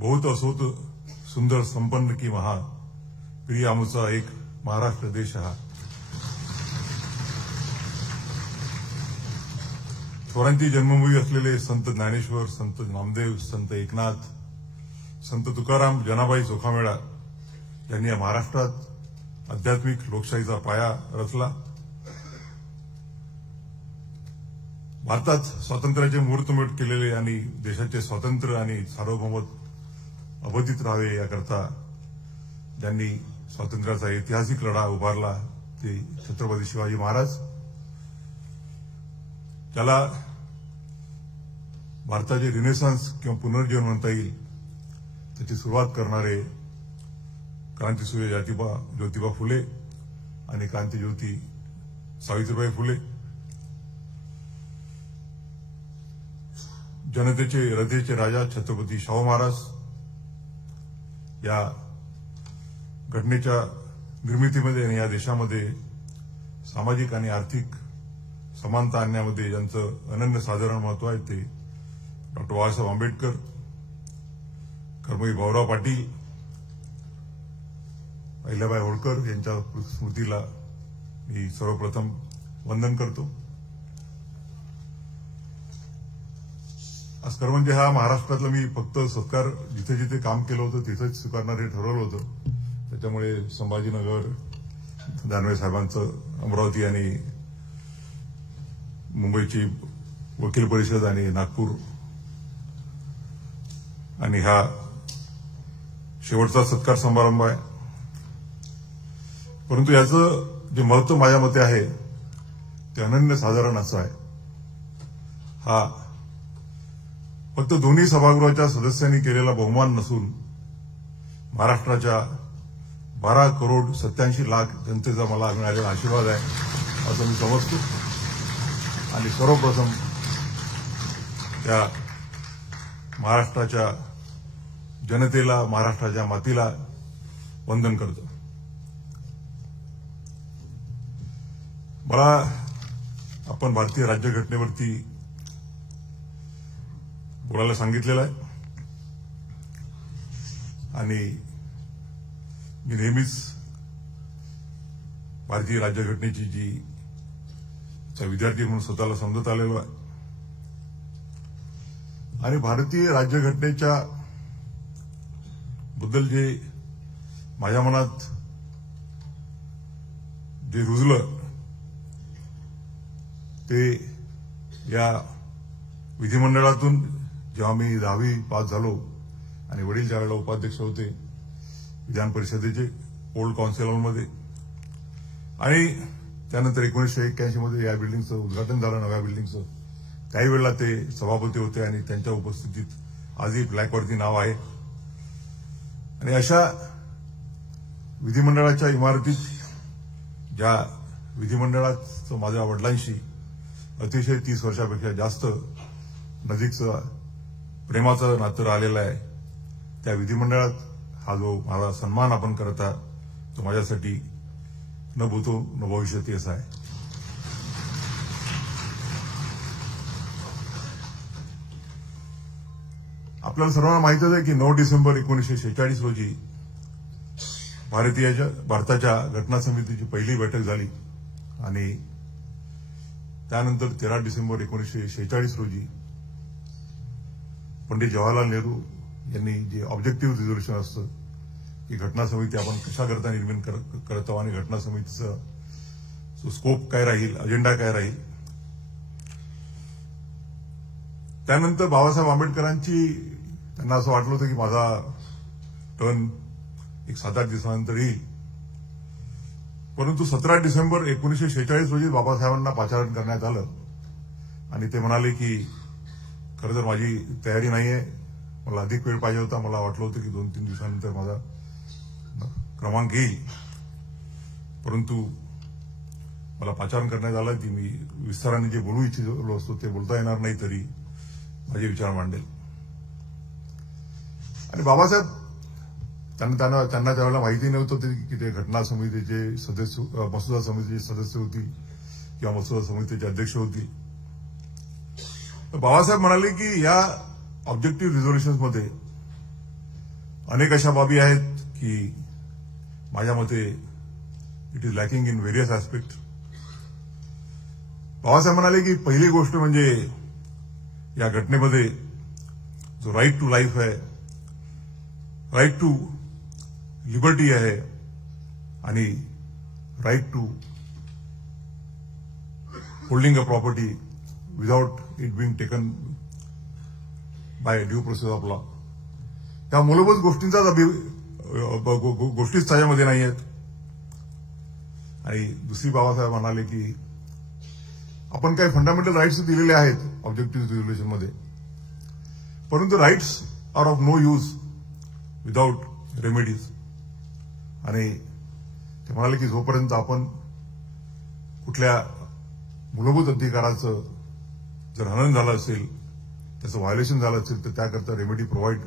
बहुत असोत सुंदर संपन्न की महा प्रिय आमचा एक महाराष्ट्र देश हा. थोरांची जन्मभूमी असलेले संत ज्ञानेश्वर, संत नामदेव, संत एकनाथ, संत तुकाराम, जनाबाई चोखामेळा यांनी या महाराष्ट्रात आध्यात्मिक लोकशाहीचा पाया रचला. भारतात स्वातंत्र्याचे मुहूर्तमेढ केलेले आणि देशाचे स्वातंत्र्य आणि सार्वभौमत्व अबाधित राहावे याकरता ज्यांनी स्वातंत्र्याचा ऐतिहासिक लढा उभारला ते छत्रपती शिवाजी महाराज. त्याला भारताचे रिनेसान्स किंवा पुनर्जीवन म्हणता येईल. त्याची सुरुवात करणारे क्रांतीसूर्य ज्योतिबा फुले आणि क्रांतीज्योती सावित्रीबाई फुले. जनतेचे हृदयाचे राजा छत्रपती शाहू महाराज या घटनेच्या निर्मितीमध्ये आणि या देशामध्ये सामाजिक आणि आर्थिक समानता आणण्यामध्ये ज्यांचं अनन्यसाधारण महत्व आहे ते डॉक्टर बाबासाहेब आंबेडकर, कर्मवीर भाऊराव पाटील, अहिल्याबाई होळकर यांच्या स्मृतीला मी सर्वप्रथम वंदन करतो. आज खरं म्हणजे हा महाराष्ट्रातला मी फक्त सत्कार जिथे जिथे काम केलं होतं तिथेच स्वीकारणारे ठरवलं होतं. त्याच्यामुळे संभाजीनगर, दानवे साहेबांचं अमरावती आणि मुंबईची वकील परिषद आणि नागपूर आणि हा शेवटचा सत्कार समारंभ आहे. परंतु याचं जे महत्व माझ्या मते आहे ते अनन्यसाधारण असं आहे. हा फक्त दोन्ही सभागृहाच्या सदस्यांनी केलेला बहुमान नसून महाराष्ट्राच्या 12,87,00,000 जनतेचा मला मिळालेला आशीर्वाद आहे असं मी समजतो. आणि सर्वप्रथम त्या महाराष्ट्राच्या जनतेला, महाराष्ट्राच्या मातीला वंदन करतो. मला आपण भारतीय राज्यघटनेवरती बोलायला सांगितलेलं आहे आणि मी नेहमीच भारतीय राज्यघटनेची विद्यार्थी म्हणून स्वतःला समजत आलेलो आहे. आणि भारतीय राज्यघटनेच्या बद्दल जे माझ्या मनात जे रुजलं ते या विधिमंडळातून जेव्हा मी 10वी पास झालो आणि वडील ज्यावेळेला उपाध्यक्ष होते विधान परिषदेचे ओल्ड काउन्सिल हॉलमध्ये आणि त्यानंतर 1981 मध्ये या बिल्डिंगचं उद्घाटन झालं, नव्या बिल्डिंगचं. काही वेळेला ते सभापती होते आणि त्यांच्या उपस्थितीत आजही ब्लॅकवरती नाव आहे. आणि अशा विधिमंडळाच्या इमारतीत ज्या विधिमंडळाचं माझ्या वडिलांशी अतिशय 30 वर्षापेक्षा जास्त नजीकचं प्रेमाचं नातं राहिलेलं आहे, त्या विधिमंडळात हा जो माझा सन्मान आपण करत आहात तो माझ्यासाठी न भूतो न भविष्यती असा आहे. आपल्याला सर्वांना माहितच आहे की 9 डिसेंबर 1946 रोजी भारताच्या घटना समितीची पहिली बैठक झाली आणि त्यानंतर 13 डिसेंबर 1946 रोजी पंडित जवाहरलाल नेहरू यांनी जे ऑब्जेक्टिव्ह रिझोल्युशन असतं की घटना समिती आपण कशा करता निर्माण करत आहोत आणि घटना समितीचा स्कोप काय राहील, अजेंडा काय राहील. त्यानंतर बाबासाहेब आंबेडकरांची त्यांना असं वाटलं होतं की माझा टर्न एक 7-8 दिवसानंतर येईल. परंतु 17 डिसेंबर 1946 रोजी बाबासाहेबांना पाचारण करण्यात आलं आणि ते म्हणाले की खरं तर माझी तयारी नाहीये, मला अधिक वेळ पाहिजे होता, मला वाटलं होतं की 2-3 दिवसानंतर माझा क्रमांक येईल. परंतु मला पाचारण करण्यात आलं की मी विस्ताराने जे बोलू इच्छितो असतो ते बोलता येणार नाही तरी माझे विचार मांडेल. आणि बाबासाहेब त्यांना त्यावेळेला माहिती नव्हतं की ते घटना समितीचे सदस्य, मसुदा समितीचे सदस्य होतील किंवा मसुदा समितीचे अध्यक्ष होतील. बाबासाहेब म्हणाले की या ऑब्जेक्टिव्ह रिझोल्युशन्समध्ये अनेक अशा बाबी आहेत की माझ्या मते it is lacking in various aspect. Babasaheb म्हणाले की पहिली गोष्ट म्हणजे या घटनेमध्ये जो राईट टू लाईफ आहे, राईट टू लिबर्टी आहे आणि right to holding a property without it being taken by due process of law, त्या मूलभूत गोष्टींचाच गोष्टीच त्याच्यामध्ये नाही आहेत. आणि दुसरी बाबासाहेब म्हणाले की आपण काही फंडामेंटल राईट्स दिलेले आहेत ऑब्जेक्टिव्ह रिझोल्युशनमध्ये, परंतु rights are of no use without remedies. आणि ते म्हणाले की जोपर्यंत आपण कुठल्या मूलभूत अधिकाराचं जर हनन झालं असेल, त्याचं व्हायोलेशन झालं असेल, तर त्याकरता रेमेडी प्रोव्हाइड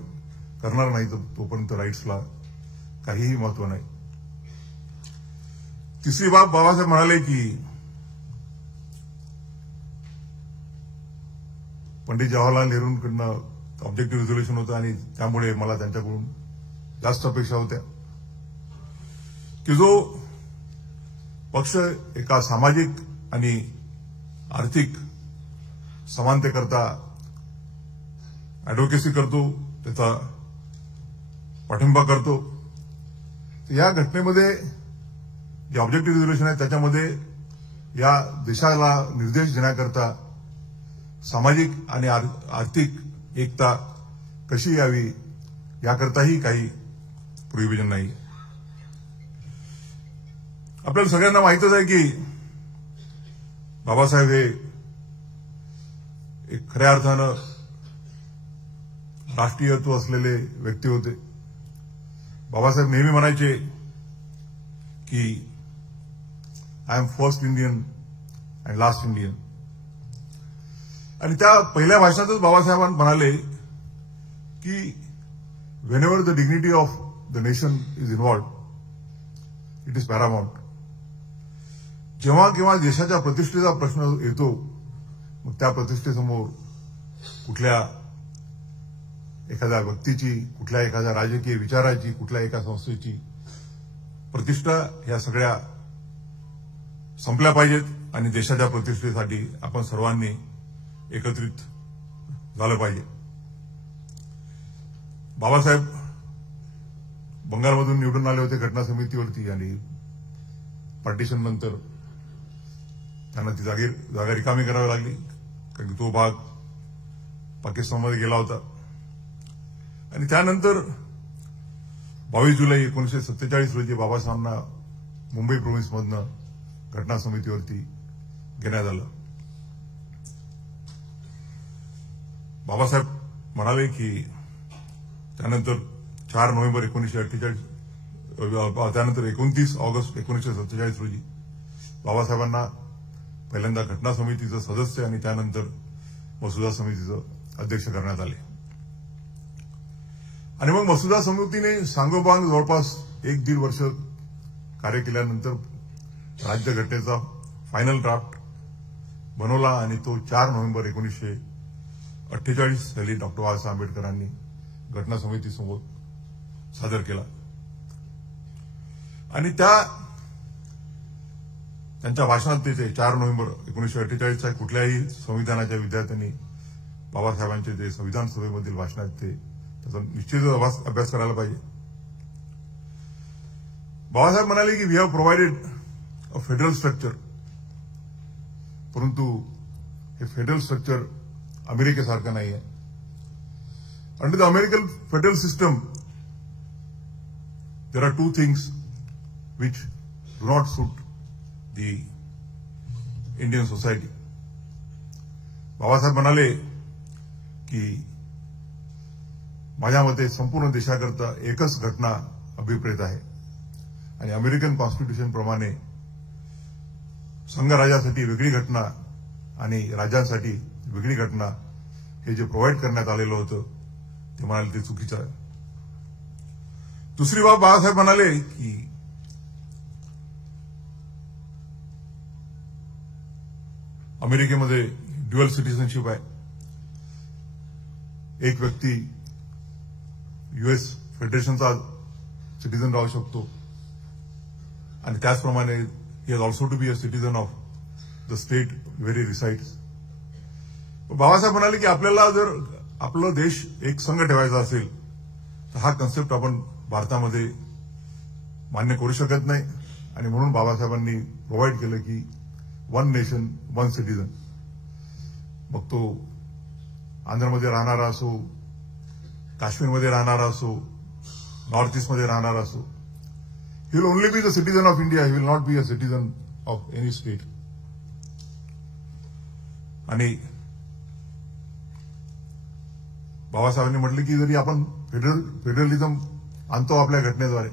करणार नाही, तर तोपर्यंत राईट्सला काहीही महत्व नाही. तिसरी बाब बाबासाहेब म्हणाले की पंडित जवाहरलाल नेहरूंकडनं ऑब्जेक्टिव्ह रिझोल्युशन होतं आणि त्यामुळे मला त्यांच्याकडून जास्त अपेक्षा होत्या की जो पक्ष एका सामाजिक आणि आर्थिक समानतेकरता ऍडव्होकेसी करतो, त्याचा पाठिंबा करतो, या घटनेमध्ये जे ऑब्जेक्टिव्ह रिझोल्युशन आहे त्याच्यामध्ये या देशाला निर्देश देण्याकरता सामाजिक आणि आर्थिक एकता कशी यावी याकरताही काही प्रोव्हिजन नाही. आपल्याला सगळ्यांना माहितच आहे की बाबासाहेब हे एक खऱ्या अर्थानं राष्ट्रीयत्व असलेले व्यक्ती होते. बाबासाहेब नेहमी म्हणायचे की I am first Indian and last Indian. आणि त्या पहिल्या भाषणातच बाबासाहेबांनी म्हणाले की whenever the dignity of the nation is involved, it is paramount. जेव्हा केव्हा देशाच्या प्रतिष्ठेचा प्रश्न येतो, मग त्या प्रतिष्ठेसमोर कुठल्या एखाद्या व्यक्तीची, कुठल्या एखाद्या राजकीय विचाराची, कुठल्या एका संस्थेची प्रतिष्ठा ह्या सगळ्या संपल्या पाहिजेत आणि देशाच्या प्रतिष्ठेसाठी आपण सर्वांनी एकत्रित झालं पाहिजे. बाबासाहेब बंगालमधून निवडून आले होते घटना समितीवरती आणि पार्टिशन नंतर त्यांना ती जागा रिकामी करावी लागली, कारण की तो भाग पाकिस्तानमध्ये गेला होता. आणि त्यानंतर 22 जुलै 1947 रोजी बाबासाहेबांना मुंबई प्रोव्हिन्समधनं घटना समितीवरती घेण्यात आलं. बाबासाहेब म्हणाले की त्यानंतर 4 नोव्हेंबर 1948, त्यानंतर 29 ऑगस्ट 1947 रोजी बाबासाहेबांना पहिल्यांदा घटना समितीचं सदस्य आणि त्यानंतर मसुदा समितीचं अध्यक्ष करण्यात आले. आणि मग मसुदा समितीने सांगोपांग जवळपास 1-1.5 वर्ष कार्य केल्यानंतर राज्यघटनेचा फायनल ड्राफ्ट बनवला आणि तो 4 नोव्हेंबर 1948 साली डॉक्टर बाबासाहेब आंबेडकरांनी घटना समितीसमोर सादर केला. आणि त्यांच्या भाषणात ते 4 नोव्हेंबर 1948च्या कुठल्याही संविधानाच्या विद्यार्थ्यांनी बाबासाहेबांचे जे संविधान सभेमधील भाषण आहेत त्याचा निश्चितच अभ्यास करायला पाहिजे. बाबासाहेब म्हणाले की we have provided a federal structure, परंतु हे फेडरल स्ट्रक्चर अमेरिकेसारखं नाही आहे. Under the American federal system there are 2 things which do not suit the Indian society. Babasaheb म्हणाले की माझ्या मते संपूर्ण देशाकरता एकच घटना अभिप्रेत आहे आणि अमेरिकन कॉन्स्टिट्यूशन प्रमाणे संघराज्यासाठी वेगळी घटना आणि राज्यांसाठी वेगळी घटना हे जे प्रोव्हाइड करण्यात आलेलं होतं ते म्हणाले ते चुकीचं आहे. दुसरी बाब बाबासाहेब म्हणाले की अमेरिकेमध्ये ड्युअल सिटिझनशिप आहे. एक व्यक्ती US फेडरेशनचा सिटीजन राहू शकतो आणि त्याचप्रमाणे he has also to be a citizen of the state where he resides. Babasaheb म्हणाले की आपल्याला जर आपला देश एक संघ ठेवायचा असेल तर हा कन्सेप्ट आपण भारतामध्ये मान्य करू शकत नाही आणि म्हणून बाबासाहेबांनी प्रोव्हाइड केलं की वन नेशन वन सिटीजन. मग तो आंध्रमध्ये राहणारा असो, काश्मीरमध्ये राहणारा असो, नॉर्थ ईस्टमध्ये राहणारा असो, he will only be the citizen of India, he will not B a citizen of any state. आणि बाबासाहेबांनी म्हटलं की जरी आपण फेडरलिझम आणतो आपल्या घटनेद्वारे,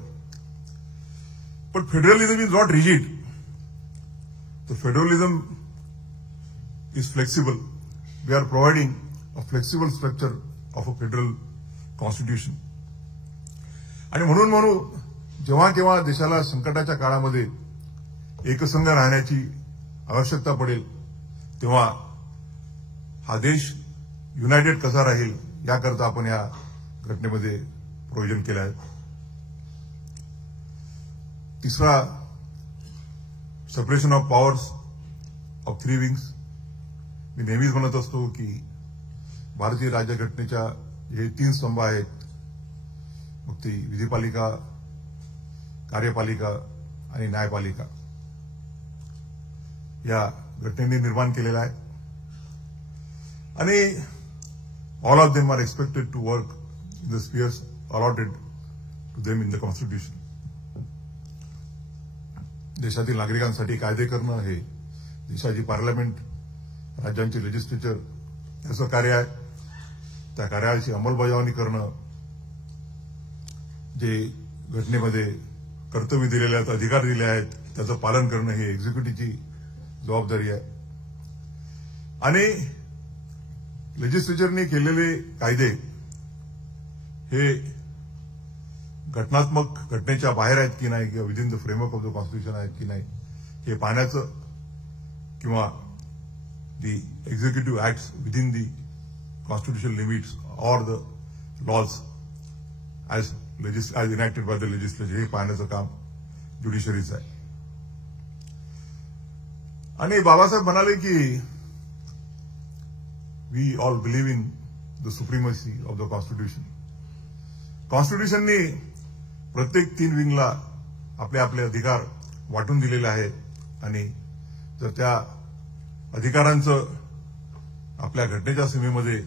पण फेडरलिझम इज नॉट रिजिड. तर federalism is flexible. We are providing a flexible structure of a federal constitution. आणि म्हणून जेव्हा केव्हा देशाला संकटाच्या काळामध्ये एकसंघ राहण्याची आवश्यकता पडेल तेव्हा हा देश युनायटेड कसा राहील याकरता आपण या घटनेमध्ये प्रोव्हिजन केलं आहे. तिसरा, separation of powers of 3 wings. मी नेहमीच म्हणत असतो की भारतीय राज्यघटनेच्या हे 3 स्तंभ आहेत, मग ती विधिपालिका, कार्यपालिका आणि न्यायपालिका, या घटनेने निर्माण केलेला आहे. आणि all of them are expected to work in the spheres allotted to them in the Constitution. देशातील नागरिकांसाठी कायदे करणं हे देशाची पार्लमेंट, राज्यांची लेजिस्लेचर याचं कार्य आहे. त्या कार्याची अंमलबजावणी करणं, जे घटनेमध्ये कर्तव्य दिलेले आहेत, अधिकार दिले आहेत, त्याचं पालन करणं ही एक्झिक्युटिव्हची जबाबदारी आहे. आणि लेजिस्लेचरने केलेले कायदे हे घटनात्मक घटनेच्या बाहेर आहेत की नाही किंवा within the framework of the constitution आहेत की नाही हे पाहण्याचं, किंवा the executive acts within the constitution limits or the laws as enacted by the legislature हे पाहण्याचं काम ज्युडिशरीचं आहे. आणि बाबासाहेब म्हणाले की we all believe in the supremacy of the Constitution. कॉन्स्टिट्यूशनने प्रत्येक 3 विंगला आपले आपले अधिकार वाटून दिलेले आहेत आणि जर त्या अधिकारांचं आपल्या घटनेच्या सीमेमध्ये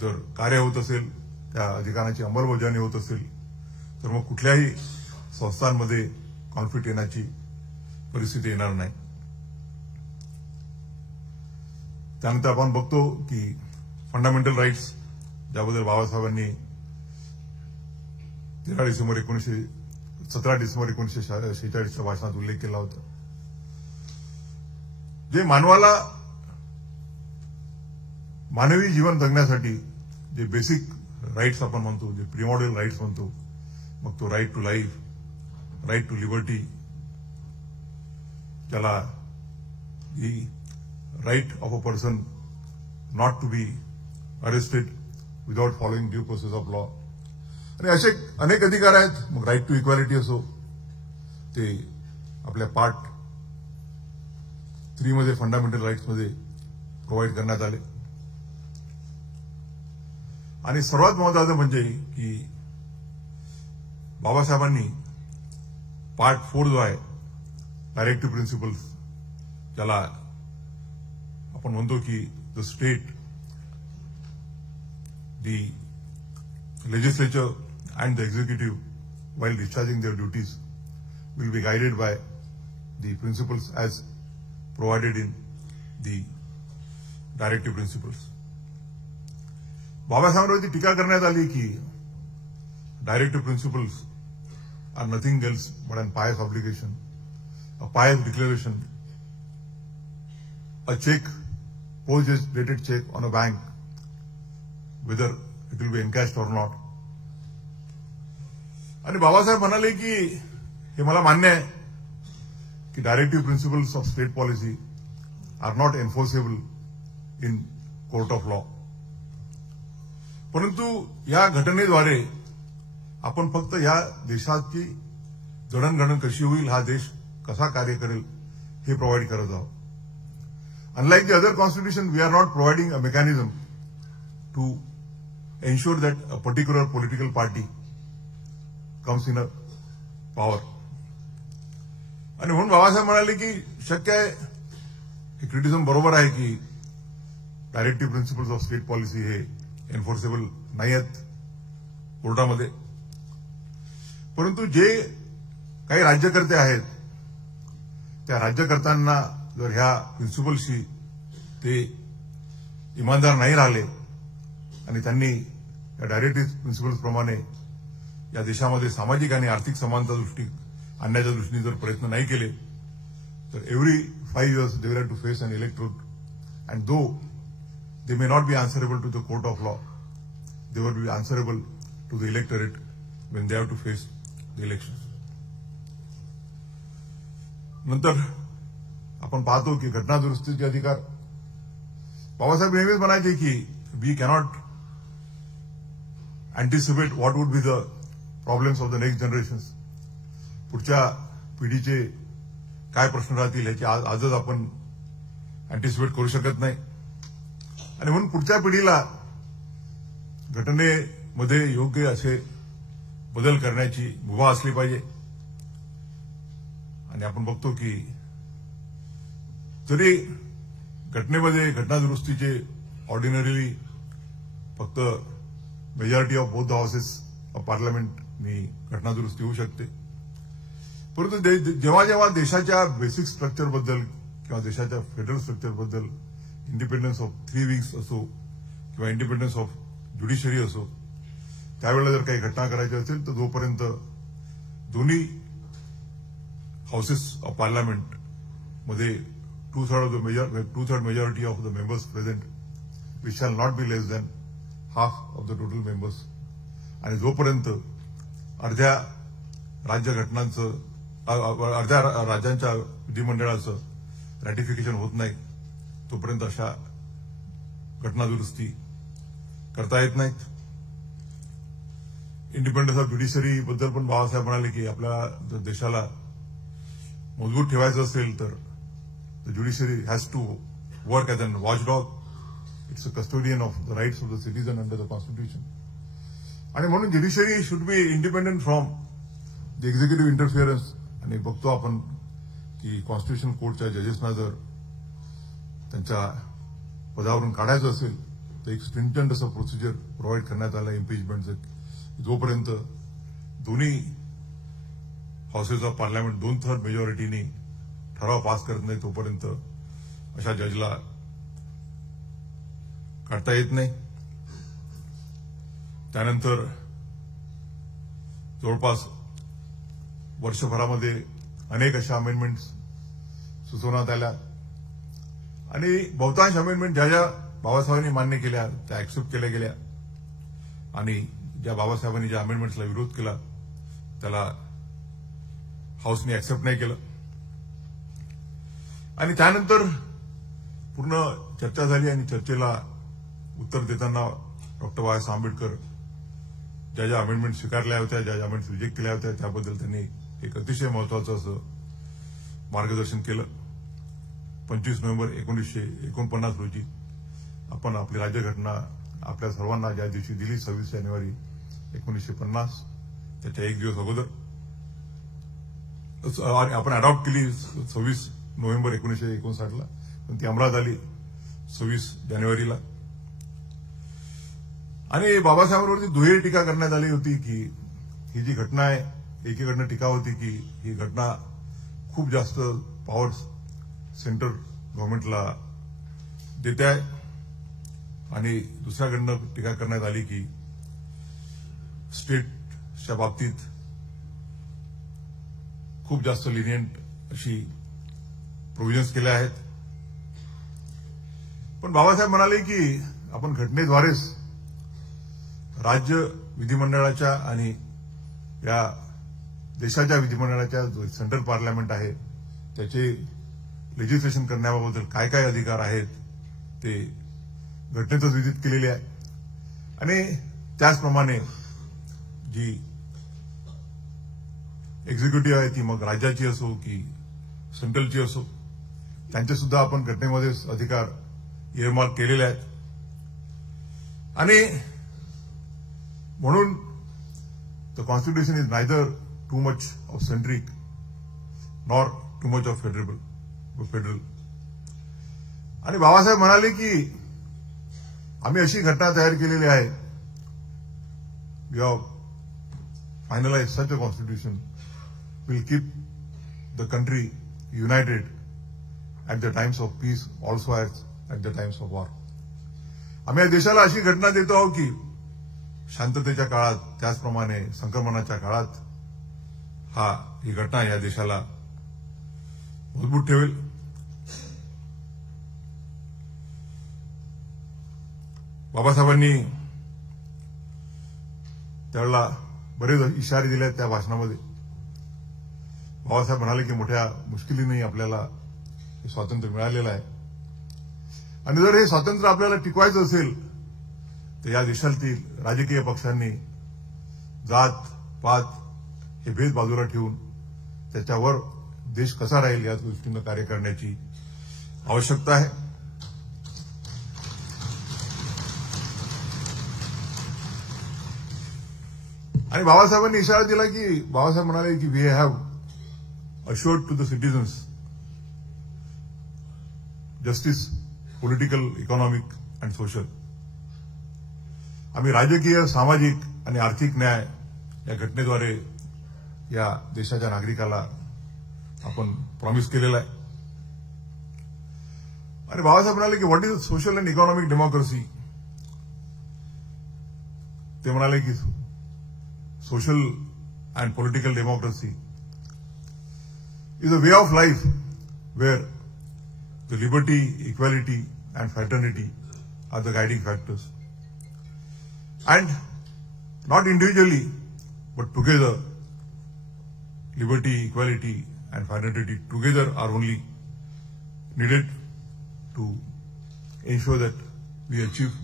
जर कार्य होत असेल, त्या अधिकारांची अंमलबजावणी होत असेल, तर मग कुठल्याही संस्थांमध्ये कॉन्फ्लिक्ट येण्याची परिस्थिती येणार नाही. त्यानंतर आपण बघतो की फंडामेंटल राईट्स, ज्याबद्दल बाबासाहेबांनी 17 डिसेंबर 1946च्या भाषणात उल्लेख केला होता, जे मानवाला मानवी जीवन जगण्यासाठी जे बेसिक राईट्स आपण म्हणतो, जे प्रिमॉडियल राईट्स म्हणतो, मग तो right to life, right to liberty, ज्याला right of a person not to be arrested without following due process of law. आणि असे अनेक अधिकार आहेत. मग राईट टू इक्वॅलिटी असो, ते आपल्या पार्ट 3 मध्ये फंडामेंटल राईट्समध्ये प्रोव्हाइड करण्यात आले. आणि सर्वात महत्वाचं म्हणजे की बाबासाहेबांनी पार्ट 4 जो आहे, डायरेक्टिव्ह प्रिन्सिपल्स, ज्याला आपण म्हणतो की the state, the legislature and the executive, while discharging their duties, will be guided by the principles as provided in the directive principles. बाबासाहेबांवरती टीका करण्यात आली की directive principles are nothing else but an pious obligation, a pious declaration, a check, post-dated check on a bank, whether it will be encashed or not. आणि बाबासाहेब म्हणाले की हे मला मान्य आहे की directive principles of state policy are not enforceable in court of law, परंतु या घटनेद्वारे आपण फक्त या देशाची जडणघडण कशी होईल, हा देश कसा कार्य करेल हे प्रोव्हाइड करत आहोत. Unlike the other constitution, we are not providing a mechanism to ensure that a particular political party comes in a power. आणि म्हणून बाबासाहेब म्हणाले की शक्य आहे, हे क्रिटिसिझम बरोबर आहे की directive principles of state policy हे एन्फोर्सेबल नाही आहेत कोर्टामध्ये. परंतु जे काही राज्यकर्ते आहेत त्या राज्यकर्त्यांना जर ह्या प्रिन्सिपलशी ते इमानदार नाही राहिले आणि त्यांनी या डायरेक्टिव्ह प्रिन्सिपल्स प्रमाणे या देशामध्ये सामाजिक आणि आर्थिक समानता दृष्टी आणण्याच्या दृष्टीने जर प्रयत्न नाही केले तर every 5 years they will have to face an electorate, and though they may not be answerable to the court of law, they will be answerable to the electorate when they have to face the elections. नंतर आपण पाहतो की घटना दुरुस्तीचे अधिकार बाबासाहेब नेहमीच म्हणायचे की we cannot anticipate what would be the problems of the next generations. पुढच्या पिढीचे काय प्रश्न राहतील याची आजच आपण अँटिसिपेट करू शकत नाही. आणि म्हणून पुढच्या पिढीला घटनेमध्ये योग्य असे बदल करण्याची मुभा असली पाहिजे. आणि आपण बघतो की जरी घटनेमध्ये घटना दुरुस्तीचे ऑर्डिनरीली फक्त majority of both the houses of पार्लमेंटनी घटना दुरुस्ती होऊ शकते, परंतु जेव्हा जेव्हा देशाच्या बेसिक स्ट्रक्चरबद्दल किंवा देशाच्या फेडरल स्ट्रक्चरबद्दल इंडिपेंडन्स ऑफ 3 weeks असो किंवा इंडिपेंडन्स ऑफ ज्युडिशरी असो, त्यावेळेला जर काही घटना करायची असेल तर जोपर्यंत दोन्ही हाऊसेस ऑफ पार्लमेंट मध्ये 2/3 majority of the members present, which shall not be less than half of the total members. आणि जोपर्यंत अर्ध्या राज्यांच्या विधिमंडळाचं रॅटिफिकेशन होत नाही तोपर्यंत अशा घटना दुरुस्ती करता येत नाहीत. इंडिपेंडन्स ऑफ ज्युडिशरी बद्दल पण बाबासाहेब म्हणाले की आपल्या जर देशाला मजबूत ठेवायचं असेल तर the judiciary has to work as a watchdog. It's a custodian of the rights of the citizen under the Constitution. आणि म्हणून judiciary should be independent from the executive interference. आणि बघतो आपण की कॉन्स्टिट्यूशन कोर्टच्या जजेसना जर त्यांच्या पदावरून काढायचं असेल तर एक स्ट्रिंजंट असं प्रोसिजर प्रोव्हाइड करण्यात आलं इम्पिचमेंटचं. जोपर्यंत दोन्ही हाऊसेस ऑफ पार्लमेंट 2/3 मेजॉरिटीनी ठराव पास करत नाही तोपर्यंत अशा जजला काढता येत नाही. त्यानंतर जवळपास वर्षभरामध्ये अनेक अशा अमेंडमेंट्स सुचवण्यात आल्या आणि बहुतांश अमेंडमेंट ज्या ज्या बाबासाहेबांनी मान्य केल्या त्या ऍक्सेप्ट केल्या गेल्या आणि ज्या बाबासाहेबांनी ज्या अमेंडमेंट्सला विरोध केला त्याला हाऊसने ऍक्सेप्ट नाही केलं. आणि त्यानंतर पूर्ण चर्चा झाली आणि चर्चेला उत्तर देताना डॉक्टर बाबासाहेब आंबेडकर ज्या ज्या अमेंडमेंट स्वीकारल्या होत्या, ज्या ज्या अमेंडमेंट रिजेक्ट केल्या होत्या त्याबद्दल त्यांनी एक अतिशय महत्वाचं असं मार्गदर्शन केलं. 25 नोव्हेंबर 1949 रोजी आपण आपली राज्यघटना आपल्या सर्वांना ज्या दिवशी दिली 26 जानेवारी 1950 त्याच्या एक दिवस अगोदर आपण अडॉप्ट केली 26 नोव्हेंबर 1959ला, पण ती अंमलात आली 26 जानेवारीला. आणि बाबासाहेबांवरती दुहेरी टीका करण्यात आली होती की ही जी घटना आहे, एकीकडनं टीका होती की ही घटना खूप जास्त पॉवर सेंट्रल गव्हर्नमेंटला देते आहे आणि दुसऱ्याकडनं टीका करण्यात आली की स्टेटच्या बाबतीत खूप जास्त लिनियंट अशी प्रोव्हिजन्स केल्या आहेत. पण बाबासाहेब म्हणाले की आपण घटनेद्वारेच राज्य विधिमंडळाच्या आणि या देशाच्या विधिमंडळाच्या जो सेंट्रल पार्लमेंट आहे त्याचे लेजिस्लेशन करण्याबाबत काय काय अधिकार आहेत ते घटनेतच विधित केलेले आहे. आणि त्याचप्रमाणे जी एक्झिक्युटिव्ह आहे ती मग राज्याची असो की सेंट्रलची असो, त्यांचे सुद्धा आपण घटनेमध्ये अधिकार इयरमार्क केलेले आहेत. आणि म्हणून the constitution is neither too much of centric nor too much of federal. आणि बाबासाहेब म्हणाले की आम्ही अशी घटना तयार केलेली आहे, we have finalise such a constitution will keep the country united at the times of peace also as at the times of war. आम्ही या देशाला अशी घटना देतो आहोत की शांततेच्या काळात त्याचप्रमाणे संक्रमणाच्या काळात ही घटना या देशाला मजबूत ठेवेल. बाबासाहेबांनी त्यावेळेला बरेच इशारे दिले त्या भाषणामध्ये. बाबासाहेब म्हणाले की मोठ्या मुश्किलीने आपल्याला स्वातंत्र्य मिळालेलं आहे आणि जर हे स्वातंत्र्य आपल्याला टिकवायचं असेल तर या देशातील राजकीय पक्षांनी जात पात हे भेद बाजूला ठेवून त्याच्यावर देश कसा राहील या दृष्टीनं कार्य करण्याची आवश्यकता आहे. आणि बाबासाहेबांनी इशारा दिला की बाबासाहेब म्हणाले की we have assured to the citizens justice political economic and social. आम्ही राजकीय सामाजिक आणि आर्थिक न्याय या घटनेद्वारे या देशाच्या नागरिकाला आपण प्रॉमिस केलेला आहे. आणि बाबासाहेब म्हणाले की what is social and economic democracy. ते म्हणाले की social and political democracy is a way of life where the liberty, equality and fraternity are the guiding factors. And not individually, but together, liberty, equality and fraternity together are only needed to ensure that we achieve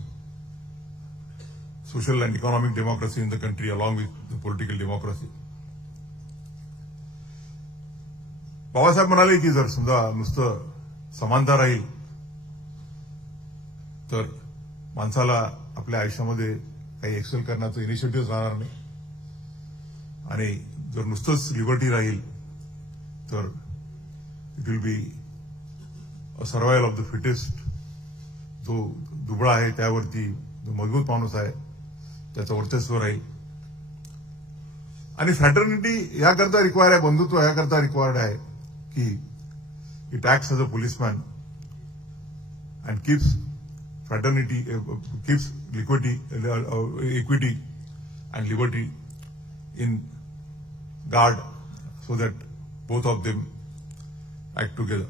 social and economic democracy in the country along with the political democracy. Babasaheb म्हणाले की जर समजा नुसतं समानता राहील तर माणसाला आपल्या आयुष्यामध्ये काही एक्सेल करण्याचं इनिशिएटिव्ह राहणार नाही. आणि जर नुसतंच लिबर्टी राहील तर it will be a survival of the fittest. जो दुबळा आहे त्यावरती जो मजबूत माणूस आहे त्याचं वर्चस्व राहील. आणि फ्रॅटर्निटी याकरता रिक्वायर्ड आहे, बंधुत्व याकरता रिक्वायर्ड आहे की it acts as a policeman and keeps fraternity, keeps equity and liberty in guard so that both of them act together.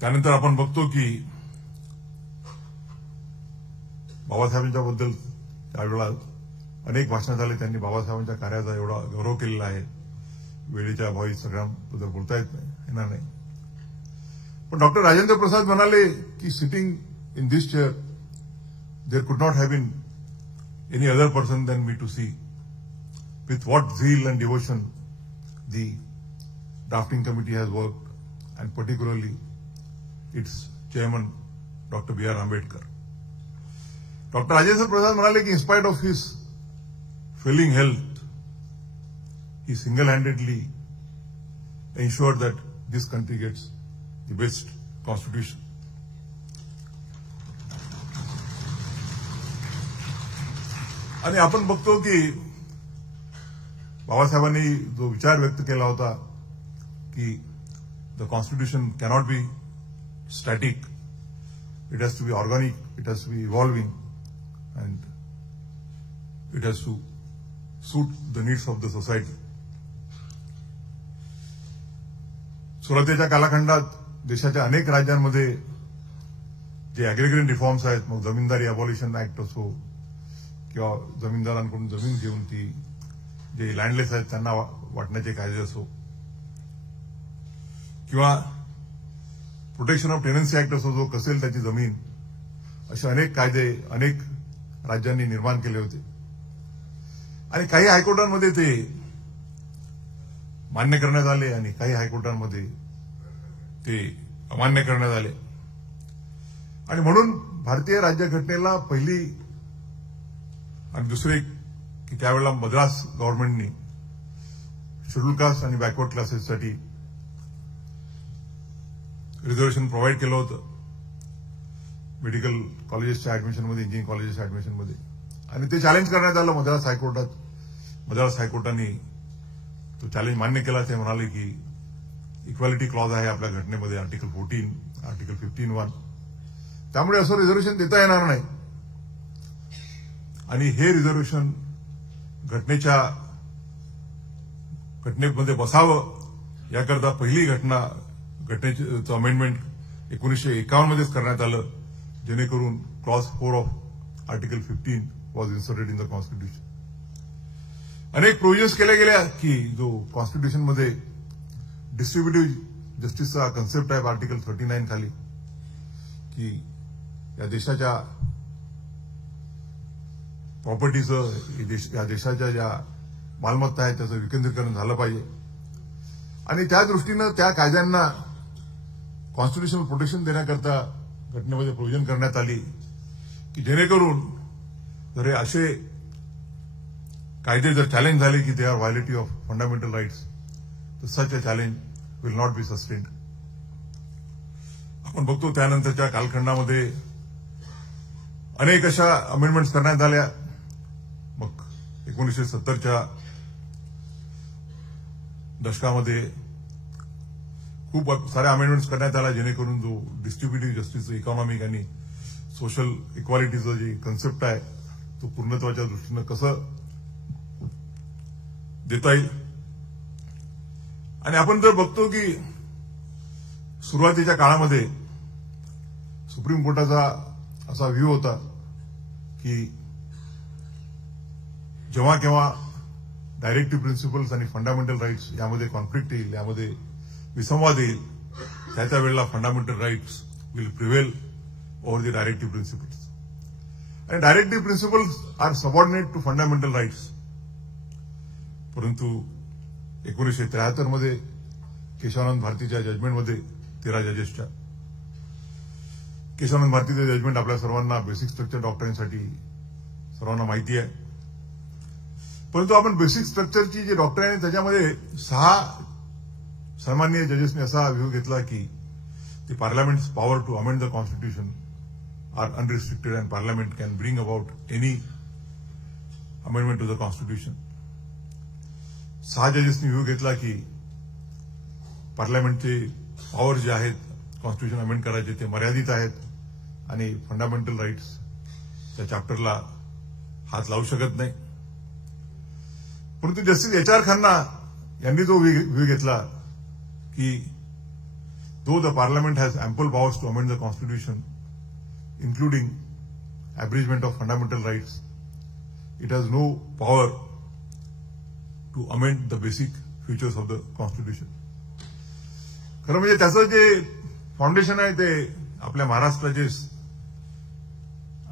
त्यानंतर आपण बघतो की बाबासाहेबांच्या बद्दल त्यावेळेला अनेक भाषणं झाले. त्यांनी बाबासाहेबांच्या कार्याचा एवढा गौरव केलेला आहे, वेळेच्या अभावी सगळ्यांबद्दल बोलता येणार नाही. पण डॉक्टर राजेंद्र प्रसाद म्हणाले की sitting in this chair there could not have been any other person than me to see with what zeal and devotion the drafting committee has worked and particularly its chairman doctor B R Ambedkar. Doctor Rajendra Prasad म्हणाले की in spite of his failing health he single-handedly ensured that this country gets the best constitution. आणि आपण बघतो की बाबासाहेबांनी जो विचार व्यक्त केला होता की the constitution cannot be static, it has to be organic, it has to be evolving and it has to suit the needs of the society. सुरुवातीच्या कालखंडात देशाच्या अनेक राज्यांमध्ये जे अॅग्रिगेट रिफॉर्म्स आहेत, मग जमीनदारी अबॉलिशन ऍक्ट असो किंवा जमीनदारांकडून जमीन घेऊन ती जे लँडलेस आहेत त्यांना वाटण्याचे कायदे असो किंवा प्रोटेक्शन ऑफ टेनन्सी ऍक्ट असो, जो कसेल त्याची जमीन, असे अनेक कायदे अनेक राज्यांनी निर्माण केले होते. आणि काही हायकोर्टांमध्ये ते मान्य करण्यात आले आणि काही हायकोर्टांमध्ये ते अमान्य करण्यात आले. आणि म्हणून भारतीय राज्यघटनेला पहिली आणि दुसरे की त्यावेळेला मद्रास गव्हर्नमेंटनी शेड्यूल कास्ट आणि बॅकवर्ड क्लासेससाठी रिझर्वेशन प्रोव्हाइड केलं होतं मेडिकल कॉलेजेसच्या ऍडमिशनमध्ये, इंजिनिअरिंग कॉलेजेसच्या ऍडमिशनमध्ये. आणि ते चॅलेंज करण्यात आलं मद्रास हायकोर्टात. मद्रास हायकोर्टाने तो चॅलेंज मान्य केला. ते म्हणाले की इक्वॅलिटी क्लॉज आहे आपल्या घटनेमध्ये, आर्टिकल 14, आर्टिकल 15(1). त्यामुळे असं रिझर्वेशन देता येणार नाही. आणि हे रिझर्वेशन घटनेमध्ये बसावं याकरता पहिली घटनेचं अमेंडमेंट 1951 मध्येच करण्यात आलं, जेणेकरून clause 4 of article 15 was inserted in the constitution. अनेक प्रोव्हिजन्स केल्या गेल्या की जो कॉन्स्टिट्यूशनमध्ये डिस्ट्रीब्युटिव्ह जस्टिसचा कन्सेप्ट आहे आर्टिकल 39 खाली, की या देशाच्या प्रॉपर्टीचं, या देशाच्या ज्या मालमत्ता आहेत त्याचं विकेंद्रीकरण झालं पाहिजे. आणि त्या दृष्टीनं त्या कायद्यांना कॉन्स्टिट्युशनल प्रोटेक्शन देण्याकरता घटनेमध्ये प्रोव्हिजन करण्यात आली की जेणेकरून जर असे कायदे जर चॅलेंज झाले की they are violative of fundamental rights, तर such a challenge will not be sustained. आपण बघतो त्यानंतरच्या कालखंडामध्ये अनेक अशा अमेंडमेंट्स करण्यात आल्या. मग 1970च्या दशकामध्ये खूप साऱ्या अमेंडमेंट्स करण्यात आल्या, जेणेकरून जो डिस्ट्रीब्युटिव्ह जस्टिस, इकॉनॉमिक आणि सोशल इक्वालिटीचं जे कन्सेप्ट आहे तो पूर्णत्वाच्या दृष्टीनं कसं देता येईल. आणि आपण जर बघतो की सुरुवातीच्या काळामध्ये सुप्रीम कोर्टाचा असा व्ह्यू होता की जेव्हा केव्हा डायरेक्टिव्ह प्रिन्सिपल्स आणि फंडामेंटल राईट्स यामध्ये कॉन्फ्लिक्ट येईल, यामध्ये विसंवाद येईल, त्याच्या वेळेला fundamental rights will prevail over the directive principles. आणि directive principles are subordinate to fundamental rights. परंतु 1973 मध्ये केशवानंद भारतीच्या जजमेंटमध्ये 13 जजेसच्या केशवानंद भारतीचं जजमेंट आपल्या सर्वांना बेसिक स्ट्रक्चर डॉक्टरांसाठी सर्वांना माहिती आहे. परंतु आपण बेसिक स्ट्रक्चरची जी डॉक्टर आहे त्याच्यामध्ये 6 सन्माननीय जजेसने असा व्ह्यू घेतला की the parliament's power to amend the constitution are unrestricted and parliament can bring about any amendment to the constitution. 6 जजेसनी व्ह्यू घेतला की पार्लमेंटचे पॉवर जे आहेत कॉन्स्टिट्यूशन अमेंड करायचे ते मर्यादित आहेत आणि फंडामेंटल राईट्सच्या चॅप्टरला हात लावू शकत नाही. परंतु जस्टिस HR खन्ना यांनी जो व्ह्यू घेतला की though the parliament has ample powers to amend the constitution including abridgement of fundamental rights, it has no power to amend the basic features of the constitution. खरं म्हणजे त्याचं जे फाउंडेशन आहे ते आपल्या महाराष्ट्राचे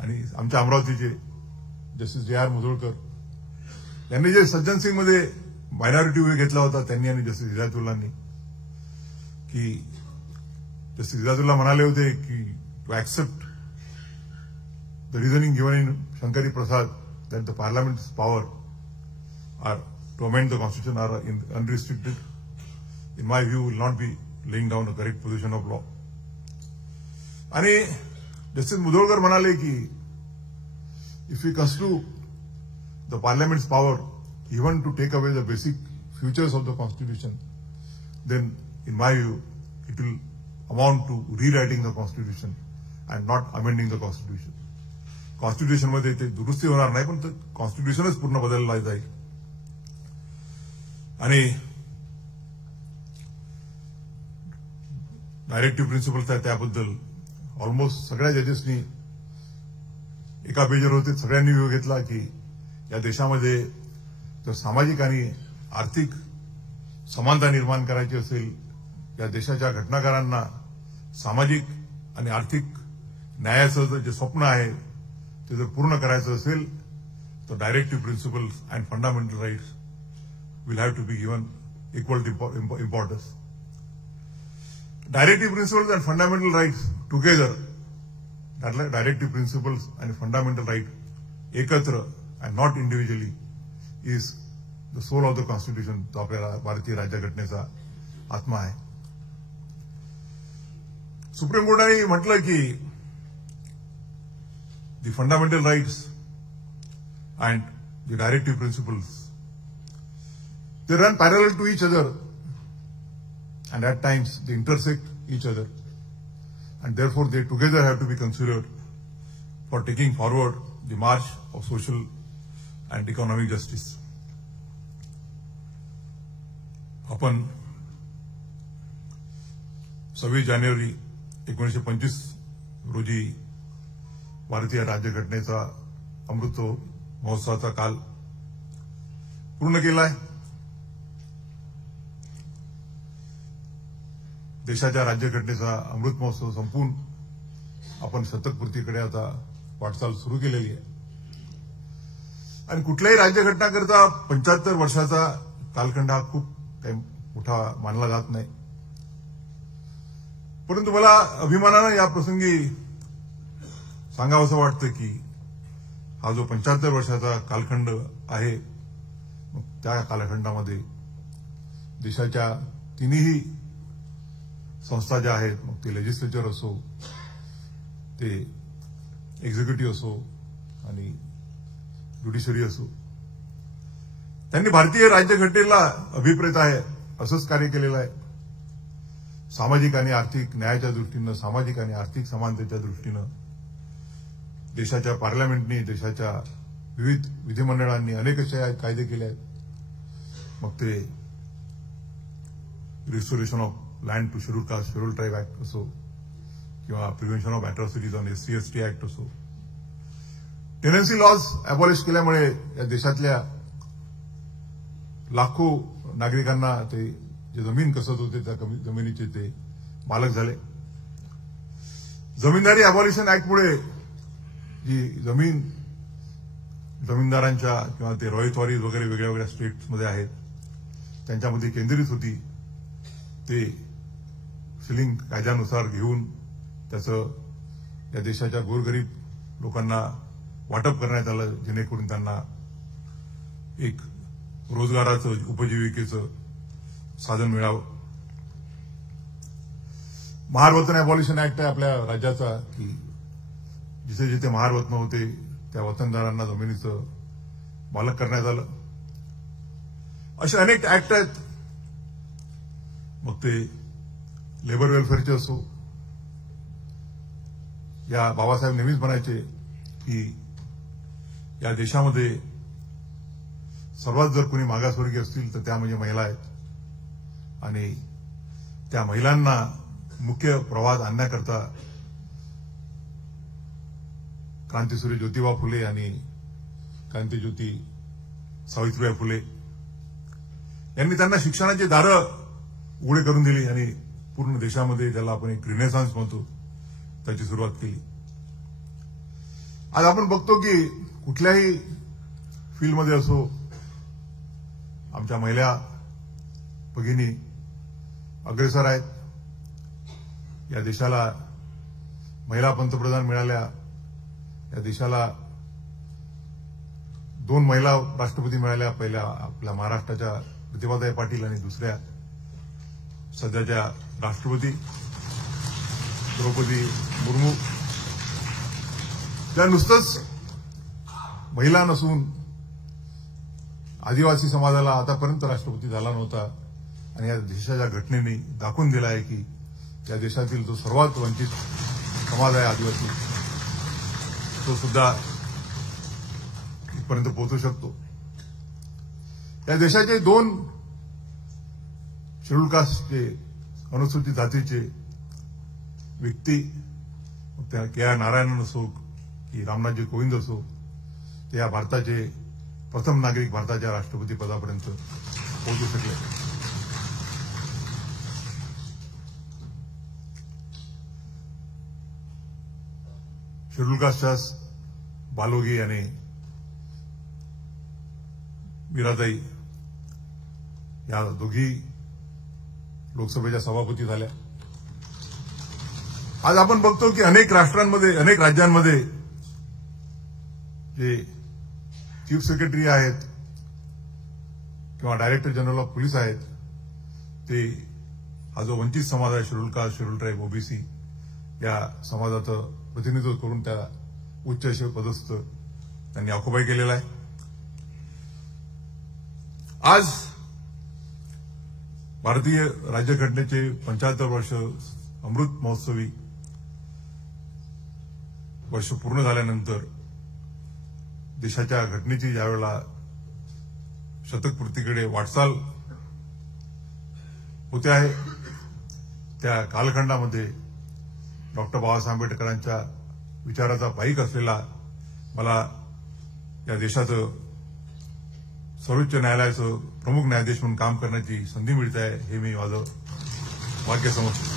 आणि आमच्या अमरावतीचे जस्टिस JR मुधोळकर यांनी जे सज्जन सिंगमध्ये मायनॉरिटी व्ह्यू घेतला होता त्यांनी आणि जस्टिस हिदायतुल्लांनी, की जस्टिस हिदायतुल्ला म्हणाले होते की to accept the reasoning given in Shankari Prasad that the parliament's power are to amend the constitution are unrestricted, in my view will not be laying down a correct position of law. आणि justice Mudholkar म्हणाले की if you construe the parliament's power even to take away the basic features of the constitution, then in my view it will amount to rewriting the constitution and not amending the constitution. Constitution मध्ये ते दुरुस्ती होणार नाही पण कॉन्स्टिट्यूशनच पूर्ण बदलला जाईल. आणि डायरेक्टिव्ह प्रिन्सिपल्स आहे त्याबद्दल ऑलमोस्ट सगळ्या जजेसनी एका पेजवर होते, सगळ्यांनी व्ह्यू घेतला की या देशामध्ये जर सामाजिक आणि आर्थिक समानता निर्माण करायची असेल, या देशाच्या घटनाकारांना सामाजिक आणि आर्थिक न्यायाचं जे स्वप्न आहे ते जर पूर्ण करायचं असेल the directive principles and fundamental rights will have to be given equal importance. Directive principles and fundamental rights together, directive principles and fundamental right ekatra and not individually, is the soul of the Constitution. तो आपल्या भारतीय राज्यघटनेचा आत्मा आहे. Supreme कोर्टाने म्हटलं की the fundamental rights and the directive principles, they run parallel to each other and at times they intersect each other, and therefore they together have to be considered for taking forward the march of social and economic justice. आपण 26 जानेवारी 1925 रोजी भारतीय राज्यघटनेचा अमृत महोत्सवाचा काल पूर्ण केलाय. देशाच्या राज्यघटनेचा अमृत महोत्सव संपून आपण शतकपूर्तीकडे आता वाटचाल सुरू केलेली आहे. आणि कुठल्याही राज्यघटनाकरता 75 वर्षाचा कालखंड हा खूप काही मोठा मानला जात नाही. परंतु मला अभिमानानं या प्रसंगी सांगावंसं वाटतं की हा जो 75 वर्षाचा कालखंड आहे, त्या कालखंडामध्ये देशाच्या तिन्ही संस्था ज्या आहेत, मग ते लेजिस्लेचर असो, ते एक्झिक्युटिव्ह असो आणि ज्युडिशरी असो, त्यांनी भारतीय राज्यघटनेला अभिप्रेत आहे असंच कार्य केलेलं आहे. सामाजिक आणि आर्थिक न्यायाच्या दृष्टीनं, सामाजिक आणि आर्थिक समानतेच्या दृष्टीनं देशाच्या पार्लमेंटनी, देशाच्या विविध विधिमंडळांनी अनेक असे कायदे केले आहेत. मग ते restoration of land to schedule caste schedule tribe act असो किंवा prevention of atrocities on SC/ST act असो. टेनन्सी लॉज अबॉलिश केल्यामुळे या देशातल्या लाखो नागरिकांना ते जे जमीन कसत होते त्या जमिनीचे ते मालक झाले. जमीनदारी अबॉलिशन ऍक्टमुळे जी जमीन जमीनदारांच्या किंवा ते रॉयतवारीज वगैरे वेगळ्या वेगळ्या स्टेट्समध्ये आहेत त्यांच्यामध्ये केंद्रित होती, ते सिलिंग कायद्यानुसार घेऊन त्याचं या देशाच्या गोरगरीब लोकांना वाटप करण्यात आलं, जेणेकरून त्यांना एक रोजगाराचं, उपजीविकेचं साधन मिळावं. महारवतन अबॉलिशन ऍक्ट आहे आपल्या राज्याचा, की जिथे जिथे महारवतन होते त्या वतनदारांना जमिनीचं मालक करण्यात आलं. असे अनेक ऍक्ट आहेत. मग ते लेबर वेलफेअरचे असो. या बाबासाहेब नेहमीच म्हणायचे की या देशामध्ये सर्वात जर कोणी मागासवर्गीय असतील तर त्या म्हणजे महिला आहेत, आणि त्या महिलांना मुख्य प्रवाहात आणण्याकरता क्रांतीसूर्य ज्योतिबा फुले आणि क्रांतीज्योती सावित्रीबाई फुले यांनी त्यांना शिक्षणाची दारं उघडे करून दिली आणि पूर्ण देशामध्ये ज्याला आपण एक रिनेसान्स म्हणतो त्याची सुरुवात केली. आज आपण बघतो की कुठल्याही फील्डमध्ये असो, आमच्या महिला भगिनी अग्रेसर आहेत. या देशाला महिला पंतप्रधान मिळाल्या. या देशाला 2 महिला राष्ट्रपती मिळाल्या. पहिल्या आपल्या महाराष्ट्राच्या प्रतिभाताई पाटील आणि दुसऱ्या सध्याच्या राष्ट्रपती द्रौपदी मुर्मू. त्या नुसतंच महिला नसून आदिवासी समाजाला आतापर्यंत राष्ट्रपती झाला नव्हता, आणि या देशाच्या घटनेने दाखवून दिला आहे की या देशातील जो सर्वात वंचित समाज आहे आदिवासी, तो सुद्धा इथपर्यंत पोहोचू शकतो. या देशाचे 2 शेड्यूल कास्टचे, अनुसूचित जातीचे व्यक्ती, त्या KR नारायणन असो की रामनाथजी कोविंद असो, ते या भारताचे प्रथम नागरिक भारताच्या राष्ट्रपती पदापर्यंत पोहोचू शकले. शेड्यूल कास्टच्या बालोगी आणि मीराताई या दोघी लोकसभेच्या सभापती झाल्या. आज आपण बघतो की अनेक राष्ट्रांमध्ये, अनेक राज्यांमध्ये जे चीफ सेक्रेटरी आहेत किंवा डायरेक्टर जनरल ऑफ पोलीस आहेत, ते हा जो वंचित समाज आहे, schedule caste, schedule tribe, OBC या समाजाचं प्रतिनिधित्व करून त्या उच्च असे पदस्थ त्यांनी आखोबाई केलेला आहे. आज भारतीय राज्यघटनेचे 75 वर्ष अमृत महोत्सवी वर्ष पूर्ण झाल्यानंतर देशाच्या घटनेची ज्यावेळेला शतकपूर्तीकडे वाटचाल होते आहे, त्या कालखंडामध्ये डॉक्टर बाबासाहेब आंबेडकरांच्या विचाराचा पाईक असलेला मला या देशाचं सर्वोच्च न्यायालयाचं प्रमुख न्यायाधीश म्हणून काम करण्याची संधी मिळते आहे, हे मी माझं भाग्य समजतो.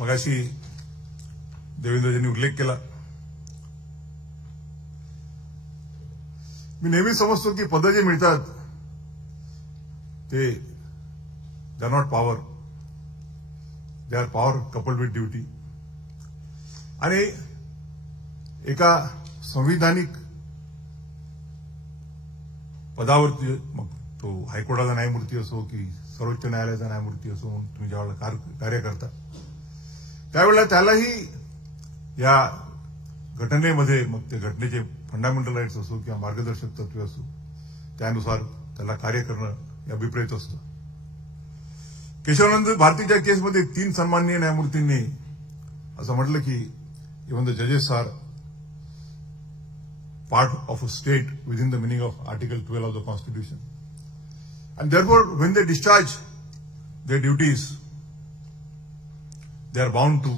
मगाशी देवेंद्रजींनी उल्लेख केला. मी नेहमी समजतो की पदं जे मिळतात ते they are not power, they R power coupled with duty. आणि एका संविधानिक पदावरती, मग तो हायकोर्टाचा न्यायमूर्ती असो की सर्वोच्च न्यायालयाचा न्यायमूर्ती असो, म्हणून तुम्ही ज्यावेळेला कार्य करता त्यावेळेला त्यालाही या घटनेमध्ये, मग ते घटनेचे फंडामेंटल राईट्स असो किंवा मार्गदर्शक तत्वे असो, त्यानुसार त्याला कार्य करणं हे अभिप्रेत असतं. केशवानंद भारतीच्या केसमध्ये 3 सन्माननीय न्यायमूर्तींनी असं म्हटलं की इव्हन द जजेस R part of a state within the meaning of Article 12 of the Constitution. And therefore, when they discharge their duties, they are bound to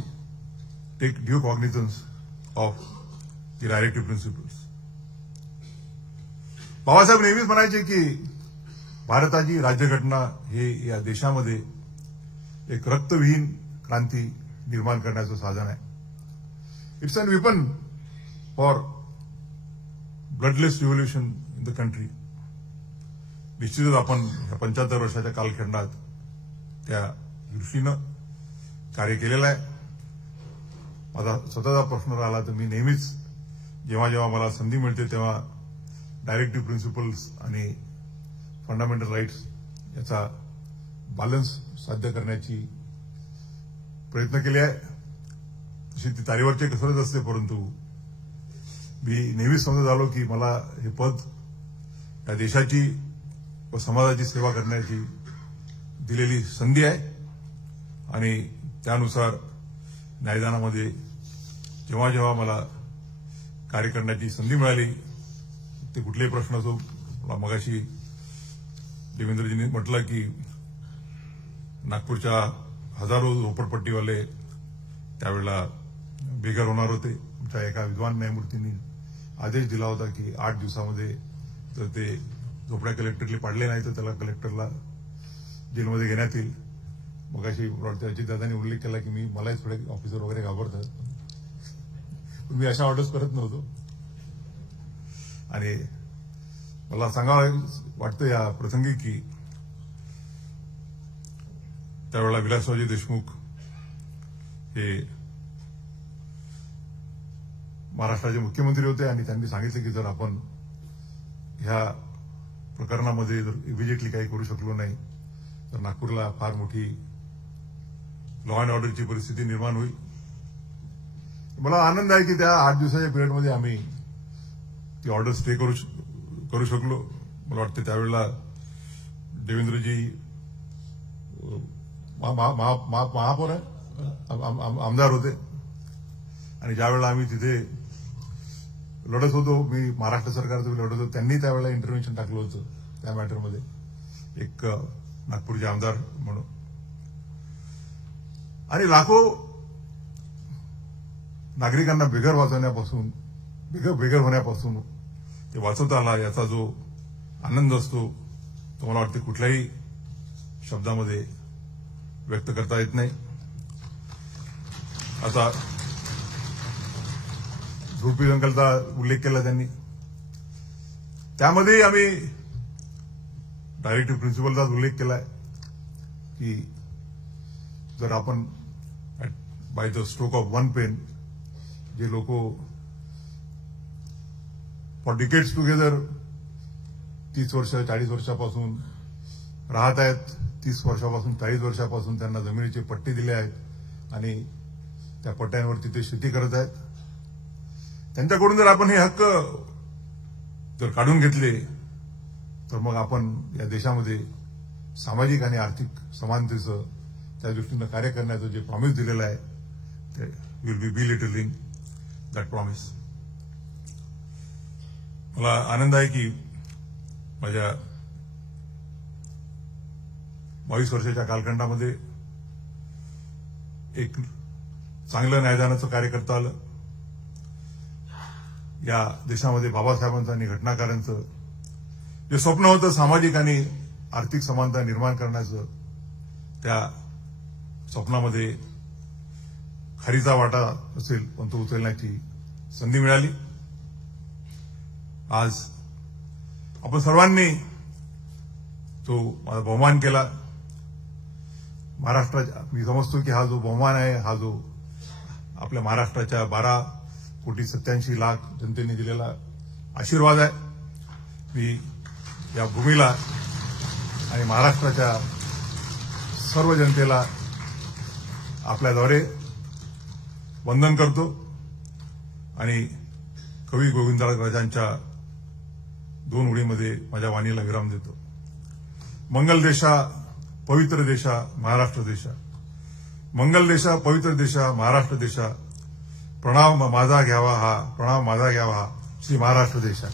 take due cognizance of the directive principles. Babasaheb नेहमीच म्हणायचे की भारताची राज्यघटना हे या देशामध्ये एक रक्तविहीन क्रांती निर्माण करण्याचं साधन आहे. It's an weapon for bloodless revolution in the country. निश्चितच आपण या 75 वर्षाच्या कालखंडात त्या दृष्टीनं कार्य केलेलं आहे. माझा स्वतःचा प्रश्न राहिला तर मी नेहमीच जेव्हा जेव्हा मला संधी मिळते तेव्हा डायरेक्टिव्ह प्रिन्सिपल्स आणि फंडामेंटल राईट्स याचा बॅलन्स साध्य करण्याची प्रयत्न केले आहे. तशी ती तारेवरची कसरत असते, परंतु मी नेहमीच समजत आलो की मला हे पद या देशाची व समाजाची सेवा करण्याची दिलेली संधी आहे. आणि त्यानुसार न्यायदानामध्ये जेव्हा जेव्हा मला कार्य करण्याची संधी मिळाली, ते कुठलेही प्रश्न असो, मला मगाशी देवेंद्रजींनी म्हटलं की नागपूरच्या हजारो झोपडपट्टीवाले त्यावेळेला बेघर होणार होते. आमच्या एका विद्वान न्यायमूर्तींनी आदेश दिला होता की 8 दिवसामध्ये जर ते झोपड्या कलेक्टरला पाडले नाही तर त्याला कलेक्टरला जेलमध्ये घेण्यात येईल. मगाशी अजितदादांनी उल्लेख केला की मलाही थोडे ऑफिसर वगैरे घाबरतात, पण मी अशा ऑर्डर्स करत नव्हतो. आणि मला सांगावं वाटतं या प्रसंगी की त्यावेळेला विलासरावजी देशमुख हे महाराष्ट्राचे मुख्यमंत्री होते आणि त्यांनी सांगितलं की जर आपण ह्या प्रकरणामध्ये जर इमिजिएटली काही करू शकलो नाही तर नागपूरला फार मोठी लॉ अँड ऑर्डरची परिस्थिती निर्माण होईल. मला आनंद आहे की त्या 8 दिवसाच्या पिरियडमध्ये आम्ही ती ऑर्डर स्टे करू शकलो. मला वाटतं त्यावेळेला देवेंद्रजी महापौर आमदार होते आणि ज्यावेळेला आम्ही तिथे लढत होतो, मी महाराष्ट्र सरकारचं लढत होतो, त्यांनी त्यावेळेला इंटरव्हेन्शन टाकलं होतं त्या मॅटरमध्ये एक नागपूरचे आमदार म्हणून. आणि लाखो नागरिकांना बेघर होण्यापासून ते वाचवता आला याचा जो आनंद असतो तो मला वाटतं कुठल्याही शब्दामध्ये व्यक्त करता येत नाही. आता झोडपी संकल्पचा उल्लेख केला त्यांनी. त्यामध्ये आम्ही डायरेक्टिव्ह प्रिन्सिपलचाच उल्लेख केलाय की जर आपण by the stroke of one pen जे लोक फॉर डिकेड्स टुगेदर 30 वर्ष 40 वर्षापासून राहत आहेत, 30 वर्षापासून 40 वर्षापासून त्यांना जमिनीचे पट्टे दिले आहेत आणि त्या पट्ट्यांवरती ते शेती करत आहेत, त्यांच्याकडून जर आपण हे हक्क जर काढून घेतले तर मग आपण या देशामध्ये सामाजिक आणि आर्थिक समानतेचं त्या दृष्टीनं कार्य करण्याचं जे प्रॉमिस दिलेलं आहे ते will be belittling that promise. मला आनंद आहे की माझ्या 22 वर्षाच्या कालखंडामध्ये एक चांगलं न्यायदानाचं कार्य करता आलं. या देशामध्ये बाबासाहेबांचं आणि घटनाकारांचं जे स्वप्न होतं सामाजिक आणि आर्थिक समानता निर्माण करण्याचं, त्या स्वप्नामध्ये खरीचा वाटा असेल पण तो उचलण्याची संधी मिळाली. आज आपण सर्वांनी तो माझा बहुमान केला. महाराष्ट्राच्या मी समजतो की हा जो बहुमान आहे हा जो आपल्या महाराष्ट्राच्या 12,87,00,000 जनतेने दिलेला आशीर्वाद आहे. मी या भूमीला आणि महाराष्ट्राच्या सर्व जनतेला आपल्याद्वारे वंदन करतो आणि कवी गोविंदराजांच्या 2 ओळीमध्ये माझ्या वाणीला विराम देतो. मंगल देशा पवित्र देशा महाराष्ट्र देशा, मंगल देशा पवित्र देशा महाराष्ट्र देशा, प्रणाम माझा घ्यावा हा श्री महाराष्ट्र देशा.